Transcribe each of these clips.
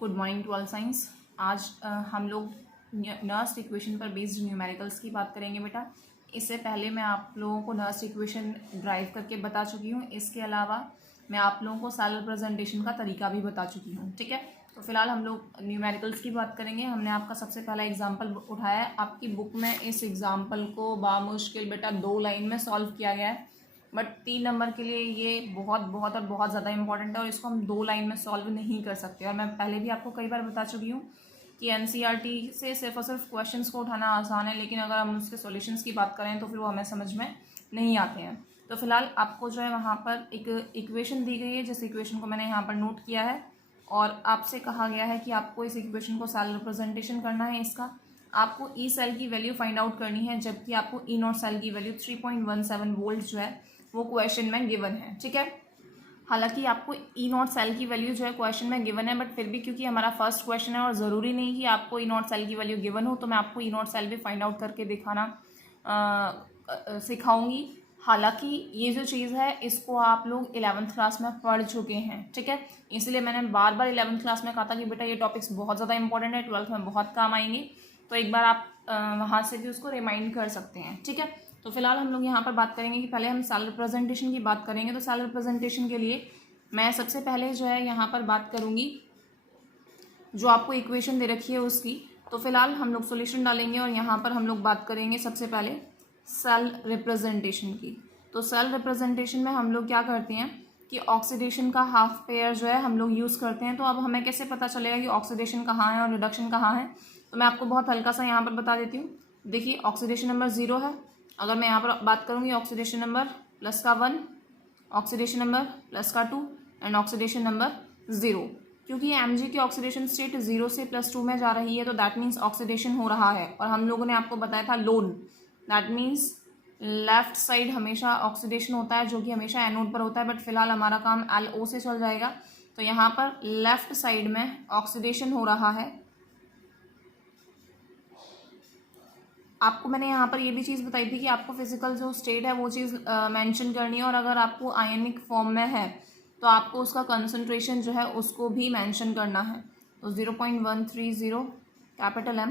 Good morning to all science. आज हम लोग नर्स इक्वेशन पर बेस्ड न्यूमेरिकल्स की बात करेंगे बेटा। इससे पहले मैं आप लोगों को नर्स इक्वेशन ड्राइव करके बता चुकी हूँ। इसके अलावा मैं आप लोगों को सेल रिप्रेजेंटेशन का तरीका भी बता चुकी हूँ। ठीक है, तो फिलहाल हम लोग न्यूमेरिकल्स की बात करेंगे। हमने आपका सबसे पहला एग्जाम्पल उठाया है। आपकी बुक में इस एग्जाम्पल को बामुश्किल बेटा 2 लाइन में सॉल्व किया गया है, बट 3 नंबर के लिए ये बहुत बहुत और बहुत ज़्यादा इंपॉर्टेंट है और इसको हम 2 लाइन में सॉल्व नहीं कर सकते। और मैं पहले भी आपको कई बार बता चुकी हूँ कि एनसीईआरटी से सिर्फ और सिर्फ क्वेश्चंस को उठाना आसान है, लेकिन अगर हम उसके सॉल्यूशंस की बात करें तो फिर वो हमें समझ में नहीं आते हैं। तो फिलहाल आपको जो है वहाँ पर एक इक्वेशन दी गई है, जिस इक्वेशन को मैंने यहाँ पर नोट किया है और आपसे कहा गया है कि आपको इस इक्वेशन को सेल रिप्रेजेंटेशन करना है। इसका आपको ई सेल की वैल्यू फाइंड आउट करनी है, जबकि आपको ई नॉट सेल की वैल्यू 3.17 वोल्ट जो है वो क्वेश्चन में गिवन है। ठीक है, हालांकि आपको ई नॉट सेल की वैल्यू जो है क्वेश्चन में गिवन है, बट फिर भी क्योंकि हमारा फर्स्ट क्वेश्चन है और ज़रूरी नहीं कि आपको ई नॉट सेल की वैल्यू गिवन हो, तो मैं आपको ई नॉट सेल भी फाइंड आउट करके दिखाना सिखाऊंगी। हालांकि ये जो चीज़ है इसको आप लोग 11th क्लास में पढ़ चुके हैं। ठीक है, इसलिए मैंने बार बार 11th क्लास में कहा था कि बेटा ये टॉपिक्स बहुत ज़्यादा इंपॉर्टेंट है, 12th में बहुत काम आएंगे, तो एक बार आप वहाँ से भी उसको रिमाइंड कर सकते हैं। ठीक है, तो फिलहाल हम लोग यहाँ पर बात करेंगे कि पहले हम सेल रिप्रेजेंटेशन की बात करेंगे। तो सेल रिप्रेजेंटेशन के लिए मैं सबसे पहले जो है यहाँ पर बात करूँगी जो आपको इक्वेशन दे रखी है उसकी। तो फिलहाल हम लोग सॉल्यूशन डालेंगे और यहाँ पर हम लोग बात करेंगे सबसे पहले सेल रिप्रेजेंटेशन की। तो सेल रिप्रेजेंटेशन में हम लोग क्या करते हैं कि ऑक्सीडेशन का हाफ पेयर जो है हम लोग यूज़ करते हैं। तो अब हमें कैसे पता चलेगा कि ऑक्सीडेशन कहाँ है और रिडक्शन कहाँ है, तो मैं आपको बहुत हल्का सा यहाँ पर बता देती हूँ। देखिए, ऑक्सीडेशन नंबर 0 है। अगर मैं यहाँ पर बात करूँगी ऑक्सीडेशन नंबर प्लस का 1, ऑक्सीडेशन नंबर प्लस का 2 एंड ऑक्सीडेशन नंबर 0, क्योंकि Mg की ऑक्सीडेशन स्टेट 0 से +2 में जा रही है, तो दैट मीन्स ऑक्सीडेशन हो रहा है। और हम लोगों ने आपको बताया था loan, that means left side हमेशा ऑक्सीडेशन होता है, जो कि हमेशा एनोड पर होता है, बट फिलहाल हमारा काम LO से चल जाएगा। तो यहाँ पर लेफ्ट साइड में ऑक्सीडेशन हो रहा है। आपको मैंने यहाँ पर ये भी चीज़ बताई थी कि आपको फिजिकल जो स्टेट है वो चीज़ मेंशन करनी है, और अगर आपको आयनिक फॉर्म में है तो आपको उसका कंसंट्रेशन जो है उसको भी मेंशन करना है। तो 0.130 capital M,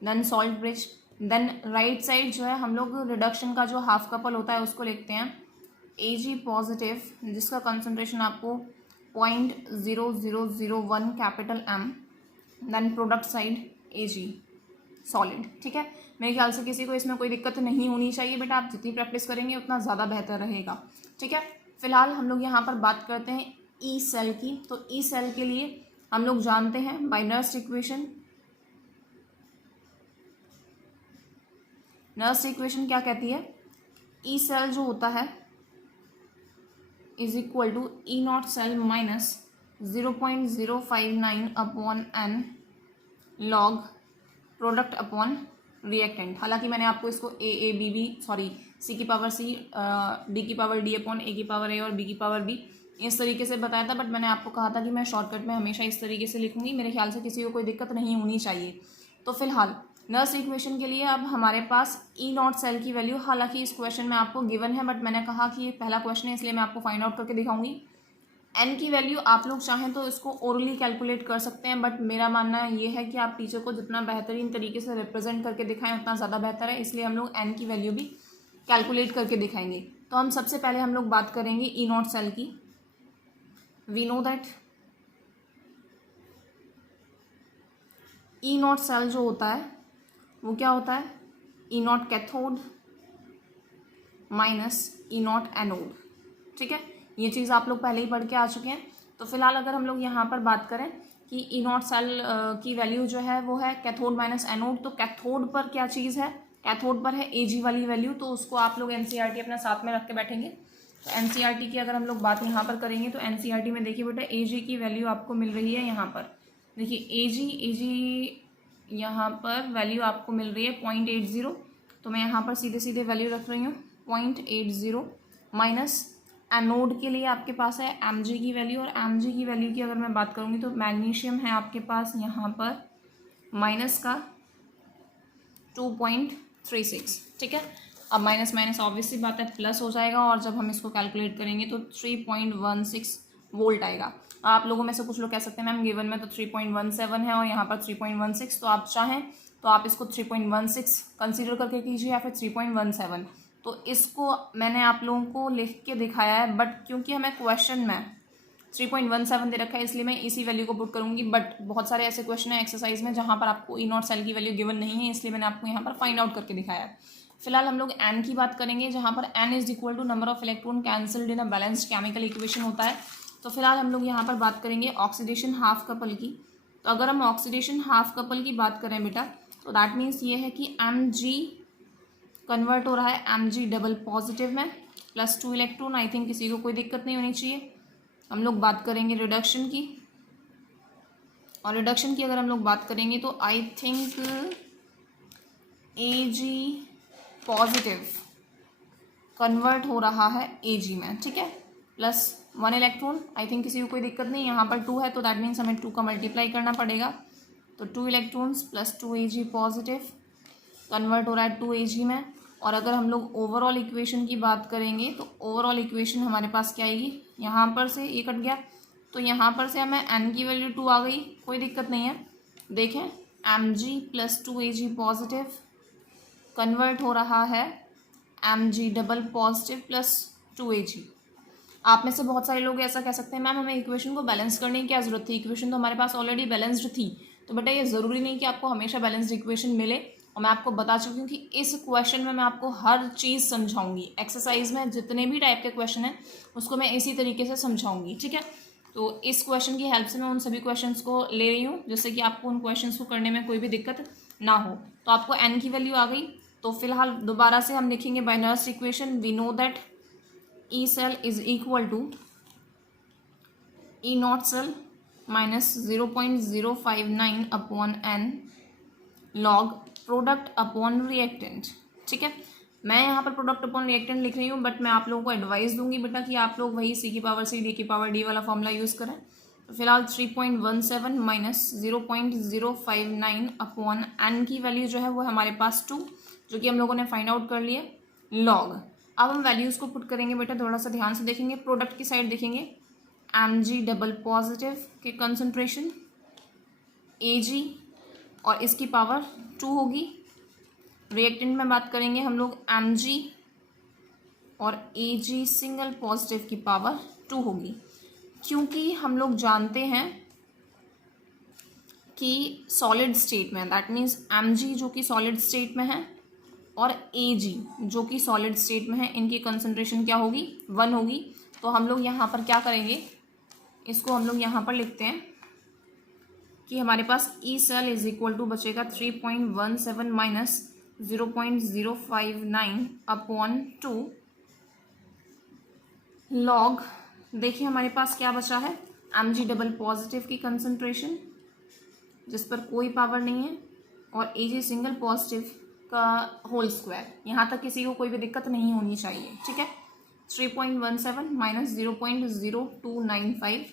then salt bridge, then right side जो है हम लोग रिडक्शन का जो हाफ कपल होता है उसको लिखते हैं Ag पॉजिटिव, जिसका कंसंट्रेशन आपको 0.0001 capital M, then product side Ag solid. ठीक है, मेरे ख्याल से किसी को इसमें कोई दिक्कत नहीं होनी चाहिए बेटा। आप जितनी प्रैक्टिस करेंगे उतना ज़्यादा बेहतर रहेगा। ठीक है, फिलहाल हम लोग यहाँ पर बात करते हैं ई सेल की। तो ई सेल के लिए हम लोग जानते हैं by Nernst equation. Nernst equation क्या कहती है? ई सेल जो होता है is equal to E naught cell minus 0.059 upon n log product upon reactant. हालांकि मैंने आपको इसको C की पावर C, D की पावर D अपॉन A की पावर A और B की पावर B इस तरीके से बताया था, बट मैंने आपको कहा था कि मैं शॉर्टकट में हमेशा इस तरीके से लिखूंगी। मेरे ख्याल से किसी को कोई दिक्कत नहीं होनी चाहिए। तो फिलहाल नर्स इक्वेशन के लिए अब हमारे पास ई नॉट सेल की वैल्यू, हालांकि इस क्वेश्चन में आपको गिवन है, बट मैंने कहा कि ये पहला क्वेश्चन है इसलिए मैं आपको फाइंड आउट करके दिखाऊंगी। एन की वैल्यू आप लोग चाहें तो इसको ओरली कैलकुलेट कर सकते हैं, बट मेरा मानना ये है कि आप टीचर को जितना बेहतरीन तरीके से रिप्रेजेंट करके दिखाएं उतना ज़्यादा बेहतर है, इसलिए हम लोग एन की वैल्यू भी कैलकुलेट करके दिखाएंगे। तो हम सबसे पहले हम लोग बात करेंगे ई नॉट सेल की। We know that E naught cell जो होता है वो क्या होता है? E naught cathode minus E naught anode. ठीक है, ये चीज़ आप लोग पहले ही पढ़ के आ चुके हैं। तो फिलहाल अगर हम लोग यहाँ पर बात करें कि ई नॉट सेल की वैल्यू जो है वो है कैथोड माइनस एनोड, तो कैथोड पर क्या चीज़ है? कैथोड पर है Ag वाली वैल्यू, तो उसको आप लोग NCERT अपने साथ में रख के बैठेंगे। तो NCERT की अगर हम लोग बात यहाँ पर करेंगे तो NCERT में देखिए बेटा Ag की वैल्यू आपको मिल रही है यहाँ पर। देखिए Ag यहाँ पर वैल्यू आपको मिल रही है 0.80, तो मैं यहाँ पर सीधे सीधे वैल्यू रख रही हूँ 0.80 माइनस एनोड के लिए आपके पास है Mg की वैल्यू, और Mg की वैल्यू की अगर मैं बात करूँगी तो मैग्नीशियम है आपके पास यहाँ पर माइनस का 2.36। ठीक है, अब माइनस माइनस ऑब्वियसली बात है प्लस हो जाएगा, और जब हम इसको कैलकुलेट करेंगे तो 3.16 वोल्ट आएगा। आप लोगों में से कुछ लोग कह सकते हैं मैम गिवन में तो 3.17 है और यहाँ पर 3.16, तो आप चाहें तो आप इसको 3.16 कंसीडर करके कीजिए या फिर 3.17। तो इसको मैंने आप लोगों को लिख के दिखाया है, बट क्योंकि हमें क्वेश्चन में 3.17 दे रखा है इसलिए मैं इसी वैल्यू को पुट करूंगी। बट बहुत सारे ऐसे क्वेश्चन है एक्सरसाइज में जहाँ पर आपको ई नॉट सेल की वैल्यू गिवन नहीं है, इसलिए मैंने आपको यहाँ पर फाइंड आउट करके दिखाया है। फिलहाल हम लोग एन की बात करेंगे, जहाँ पर N is equal to number of electron cancelled in a balanced chemical equation होता है। तो फिलहाल हम लोग यहाँ पर बात करेंगे ऑक्सीडेशन हाफ कपल की। तो अगर हम ऑक्सीडेशन हाफ कपल की बात करें बेटा, तो दैट मीन्स ये है कि Mg कन्वर्ट हो रहा है Mg डबल पॉजिटिव में +2 इलेक्ट्रॉन। आई थिंक किसी को कोई दिक्कत नहीं होनी चाहिए। हम लोग बात करेंगे रिडक्शन की, और रिडक्शन की अगर हम लोग बात करेंगे तो I think Ag positive convert हो रहा है Ag में, ठीक है, +1 इलेक्ट्रॉन। आई थिंक किसी को कोई दिक्कत नहीं, यहाँ पर 2 है तो दैट मीन्स हमें 2 का मल्टीप्लाई करना पड़ेगा। तो 2 इलेक्ट्रॉन्स +2 Ag पॉजिटिव कन्वर्ट हो रहा है 2 Ag में। और अगर हम लोग ओवरऑल इक्वेशन की बात करेंगे तो ओवरऑल इक्वेशन हमारे पास क्या आएगी, यहाँ पर से ये कट गया तो यहाँ पर से हमें n की वैल्यू 2 आ गई, कोई दिक्कत नहीं है। देखें Mg +2 Ag पॉजिटिव कन्वर्ट हो रहा है Mg डबल पॉजिटिव +2 Ag। आप में से बहुत सारे लोग ऐसा कह सकते हैं मैम हमें इक्वेशन को बैलेंस करने की क्या ज़रूरत थी, इक्वेशन तो हमारे पास ऑलरेडी बैलेंस्ड थी। तो बेटा ये ज़रूरी नहीं कि आपको हमेशा बैलेंस्ड इक्वेशन मिले, और मैं आपको बता चुकी हूँ कि इस क्वेश्चन में मैं आपको हर चीज़ समझाऊंगी। एक्सरसाइज में जितने भी टाइप के क्वेश्चन हैं उसको मैं इसी तरीके से समझाऊंगी, ठीक है। तो इस क्वेश्चन की हेल्प से मैं उन सभी क्वेश्चंस को ले रही हूँ जिससे कि आपको उन क्वेश्चंस को करने में कोई भी दिक्कत ना हो। तो आपको n की वैल्यू आ गई। तो फिलहाल दोबारा से हम लिखेंगे by Nernst equation. We know that E cell is equal to E naught cell -0.059 upon n log product upon reactant, ठीक है। मैं यहाँ पर प्रोडक्ट अपॉन रिएक्टेंट लिख रही हूँ, बट मैं आप लोगों को एडवाइस दूंगी बेटा कि आप लोग वही C की पावर C D की पावर D वाला फॉर्मूला यूज़ करें। तो फिलहाल 3.17 -0.059 अपॉन n की वैल्यू जो है वो हमारे पास 2, जो कि हम लोगों ने फाइंड आउट कर लिए, लॉग। अब हम वैल्यूज़ को पुट करेंगे बेटा, थोड़ा सा ध्यान से देखेंगे। प्रोडक्ट की साइड देखेंगे, Mg डबल पॉजिटिव के कंसनट्रेशन Ag और इसकी पावर 2 होगी। रिएक्टेंट में बात करेंगे हम लोग Mg और Ag सिंगल पॉजिटिव की पावर 2 होगी, क्योंकि हम लोग जानते हैं कि सॉलिड स्टेट में, दैट मीन्स Mg जो कि सॉलिड स्टेट में है और Ag जो कि सॉलिड स्टेट में है, इनकी कंसंट्रेशन क्या होगी, 1 होगी। तो हम लोग यहाँ पर क्या करेंगे, इसको हम लोग यहाँ पर लिखते हैं कि हमारे पास E cell is equal to बचेगा 3.17 माइनस 0.059 अपॉन 2 लॉग। देखिए हमारे पास क्या बचा है, Mg डबल पॉजिटिव की कंसंट्रेशन जिस पर कोई पावर नहीं है और Ag सिंगल पॉजिटिव का होल स्क्वायर। यहाँ तक किसी को कोई भी दिक्कत नहीं होनी चाहिए, ठीक है। 3.17 माइनस 0.0295।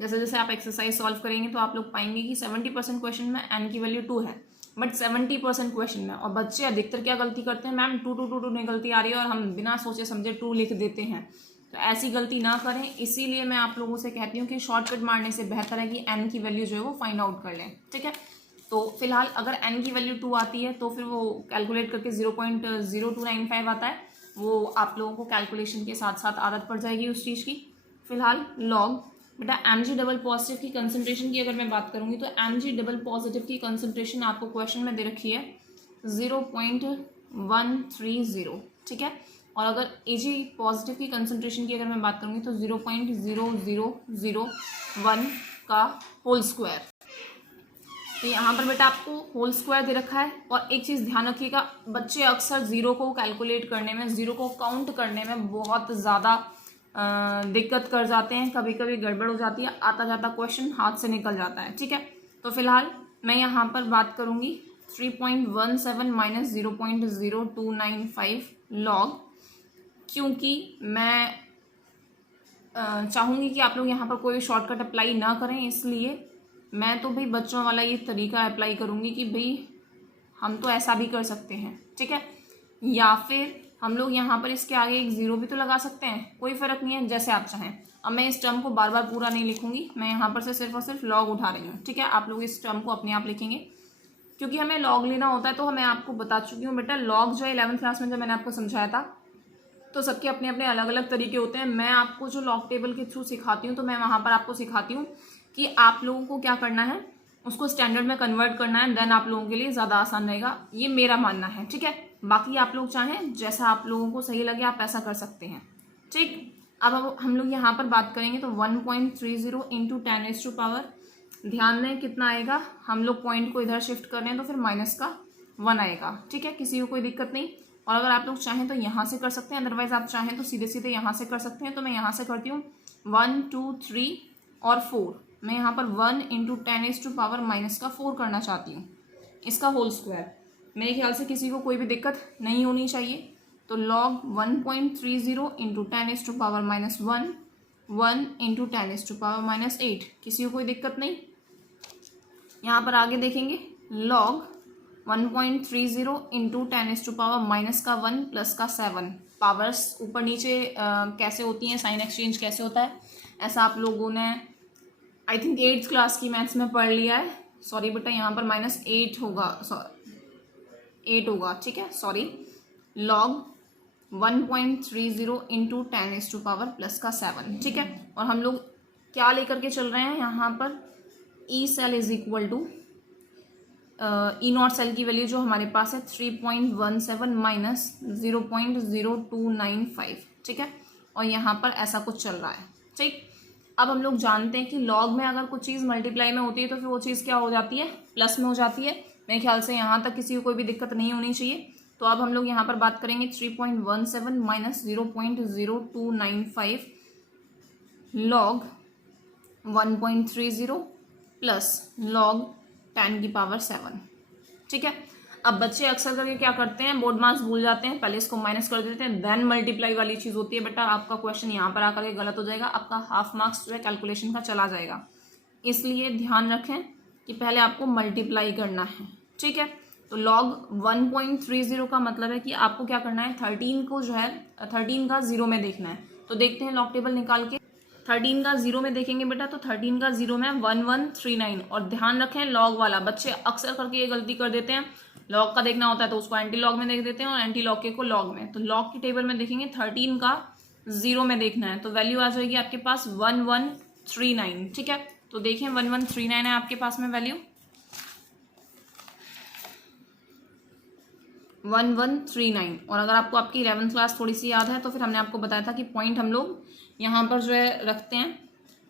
जैसे जैसे आप एक्सरसाइज सॉल्व करेंगे तो आप लोग पाएंगे कि 70% क्वेश्चन में n की वैल्यू 2 है, बट 70% क्वेश्चन में। और बच्चे अधिकतर क्या गलती करते हैं, मैम 2 नहीं गलती आ रही है और हम बिना सोचे समझे 2 लिख देते हैं। तो ऐसी गलती ना करें, इसीलिए मैं आप लोगों से कहती हूँ कि शॉर्टकट मारने से बेहतर है कि n की वैल्यू जो है वो फाइंड आउट कर लें, ठीक है। तो फिलहाल अगर n की वैल्यू 2 आती है तो फिर वो कैलकुलेट करके 0.0295 आता है, वो आप लोगों को कैलकुलेशन के साथ साथ आदत पड़ जाएगी उस चीज़ की। फिलहाल लॉग बेटा Mg डबल पॉजिटिव की कंसंट्रेशन की अगर मैं बात करूँगी तो Mg डबल पॉजिटिव की कंसंट्रेशन आपको क्वेश्चन में दे रखी है 0.130, ठीक है। और अगर Ag पॉजिटिव की कंसंट्रेशन की अगर मैं बात करूँगी तो 0.0001 का होल स्क्वायर। तो यहाँ पर बेटा आपको होल स्क्वायर दे रखा है। और एक चीज़ ध्यान रखिएगा, बच्चे अक्सर ज़ीरो को कैलकुलेट करने में, ज़ीरो को काउंट करने में बहुत ज़्यादा दिक्कत कर जाते हैं, कभी कभी गड़बड़ हो जाती है, आता जाता क्वेश्चन हाथ से निकल जाता है, ठीक है। तो फिलहाल मैं यहाँ पर बात करूँगी 3.17 माइनस 0.0295 लॉग, क्योंकि मैं चाहूँगी कि आप लोग यहाँ पर कोई शॉर्टकट अप्लाई ना करें, इसलिए मैं तो भाई बच्चों वाला ये तरीका अप्लाई करूँगी कि भाई हम तो ऐसा भी कर सकते हैं, ठीक है। या फिर हम लोग यहाँ पर इसके आगे एक 0 भी तो लगा सकते हैं, कोई फ़र्क नहीं है, जैसे आप चाहें। अब मैं इस टर्म को बार बार पूरा नहीं लिखूंगी, मैं यहाँ पर से सिर्फ और सिर्फ लॉग उठा रही हूँ, ठीक है। आप लोग इस टर्म को अपने आप लिखेंगे, क्योंकि हमें लॉग लेना होता है। तो मैं आपको बता चुकी हूँ बेटा, लॉग जो है 11th क्लास में जब मैंने आपको समझाया था, तो सबके अपने अपने अलग अलग तरीके होते हैं। मैं आपको जो लॉग टेबल के थ्रू सिखाती हूँ, तो मैं वहाँ पर आपको सिखाती हूँ कि आप लोगों को क्या करना है, उसको स्टैंडर्ड में कन्वर्ट करना है, देन आप लोगों के लिए ज़्यादा आसान रहेगा, ये मेरा मानना है, ठीक है। बाकी आप लोग चाहें जैसा आप लोगों को सही लगे आप ऐसा कर सकते हैं, ठीक। अब हम लोग यहाँ पर बात करेंगे तो 1.30 इंटू 10⁻⁴, ध्यान दें कितना आएगा, हम लोग पॉइंट को इधर शिफ्ट कर रहे हैं तो फिर माइनस का 1 आएगा, ठीक है। किसी को कोई दिक्कत नहीं। और अगर आप लोग चाहें तो यहाँ से कर सकते हैं, अदरवाइज आप चाहें तो सीधे सीधे यहाँ से कर सकते हैं। तो मैं यहाँ से करती हूँ 1, 2, 3 और 4। मैं यहाँ पर 1 इंटू 10⁻⁻⁴ करना चाहती हूँ, इसका होल स्क्वायर। मेरे ख्याल से किसी को कोई भी दिक्कत नहीं होनी चाहिए। तो लॉग 1.30 इंटू 10⁻⁻1, 1 इंटू 10⁻⁻8, किसी को कोई दिक्कत नहीं। यहाँ पर आगे देखेंगे लॉग 1.30 इंटू 10⁻⁻1 प्लस का 7। पावर्स ऊपर नीचे कैसे होती हैं, साइन एक्सचेंज कैसे होता है, ऐसा आप लोगों ने आई थिंक 8th क्लास की मैथ्स में पढ़ लिया है। सॉरी बेटा, यहाँ पर -8 होगा, 8 होगा, ठीक है, सॉरी। लॉग 1.30 इंटू 10⁻⁻ प्लस का 7, ठीक है। और हम लोग क्या लेकर के चल रहे हैं यहाँ पर, E cell is equal to E naught cell की वैल्यू जो हमारे पास है 3.17 माइनस 0.0295, ठीक है। और यहाँ पर ऐसा कुछ चल रहा है, ठीक। अब हम लोग जानते हैं कि लॉग में अगर कुछ चीज़ मल्टीप्लाई में होती है तो फिर वो चीज़ क्या हो जाती है, प्लस में हो जाती है। मेरे ख्याल से यहाँ तक किसी को कोई भी दिक्कत नहीं होनी चाहिए। तो अब हम लोग यहाँ पर बात करेंगे 3.17 माइनस 0.0295 लॉग 1.30 प्लस लॉग 10⁻⁷, ठीक है। अब बच्चे अक्सर करके क्या करते हैं, बोर्ड मार्क्स भूल जाते हैं, पहले इसको माइनस कर देते हैं, देन मल्टीप्लाई वाली चीज़ होती है। बेटा आपका क्वेश्चन यहाँ पर आकर के गलत हो जाएगा, आपका हाफ मार्क्स जो है कैलकुलेशन का चला जाएगा। इसलिए ध्यान रखें कि पहले आपको मल्टीप्लाई करना है, ठीक है। तो लॉग 1.30 का मतलब है कि आपको क्या करना है, 13 को जो है 13 का 0 में देखना है। तो देखते हैं लॉग टेबल निकाल के, 13 का 0 में देखेंगे बेटा, तो 13 का 0 में 1139। और ध्यान रखें लॉग वाला, बच्चे अक्सर करके ये गलती कर देते हैं, लॉग का देखना होता है तो उसको एंटी लॉग में देख देते हैं और एंटी लॉग के को लॉग में। तो लॉग की टेबल में देखेंगे 13 का 0 में देखना है, तो वैल्यू आ जाएगी आपके पास 1139, ठीक है। तो देखें 1139 है आपके पास में वैल्यू 1139। और अगर आपको आपकी 11th क्लास थोड़ी सी याद है तो फिर हमने आपको बताया था कि पॉइंट हम लोग यहाँ पर जो है रखते हैं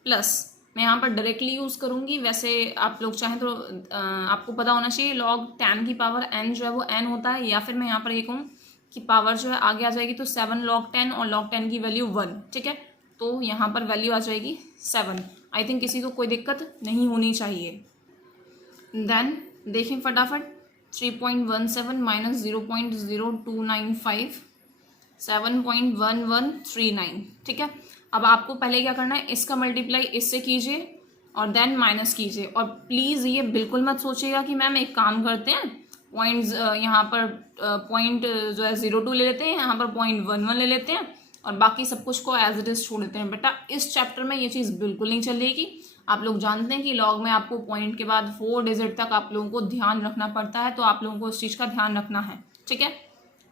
प्लस। मैं यहाँ पर डायरेक्टली यूज़ करूँगी, वैसे आप लोग चाहें तो आपको पता होना चाहिए log 10 की पावर n जो है वो n होता है, या फिर मैं यहाँ पर ये कहूँ कि पावर जो है आगे आ जाएगी तो 7 log 10 और log 10 की वैल्यू 1, ठीक है। तो यहाँ पर वैल्यू आ जाएगी 7। आई थिंक किसी को कोई दिक्कत नहीं होनी चाहिए। देन देखें फटाफट 3.17 माइनस 0.0295 7.1139, ठीक है। अब आपको पहले क्या करना है, इसका मल्टीप्लाई इससे कीजिए और देन माइनस कीजिए। और प्लीज़ ये बिल्कुल मत सोचिएगा कि मैम एक काम करते हैं पॉइंट्स यहाँ पर पॉइंट जो है 0.2 ले लेते हैं, यहाँ पर 0.11 ले लेते हैं और बाकी सब कुछ को एज इट इज़ छोड़ देते हैं। बेटा इस चैप्टर में ये चीज़ बिल्कुल नहीं चलेगी। आप लोग जानते हैं कि लॉग में आपको पॉइंट के बाद 4 डिजिट तक आप लोगों को ध्यान रखना पड़ता है, तो आप लोगों को इस चीज़ का ध्यान रखना है, ठीक है।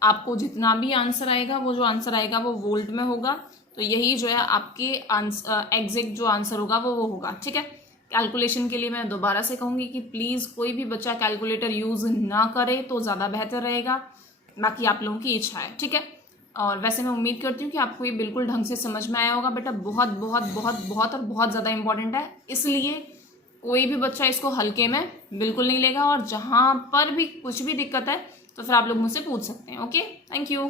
आपको जितना भी आंसर आएगा वो जो आंसर आएगा वो वोल्ट में होगा, तो यही जो है आपके एग्जैक्ट जो आंसर होगा वो होगा, ठीक है। कैलकुलेशन के लिए मैं दोबारा से कहूँगी कि प्लीज़ कोई भी बच्चा कैलकुलेटर यूज़ ना करे तो ज़्यादा बेहतर रहेगा, बाकी आप लोगों की इच्छा है, ठीक है। और वैसे मैं उम्मीद करती हूँ कि आपको ये बिल्कुल ढंग से समझ में आया होगा। बेटा बहुत बहुत बहुत बहुत और बहुत ज़्यादा इंपॉर्टेंट है, इसलिए कोई भी बच्चा इसको हल्के में बिल्कुल नहीं लेगा। और जहाँ पर भी कुछ भी दिक्कत है तो फिर आप लोग मुझसे पूछ सकते हैं। Okay, thank you.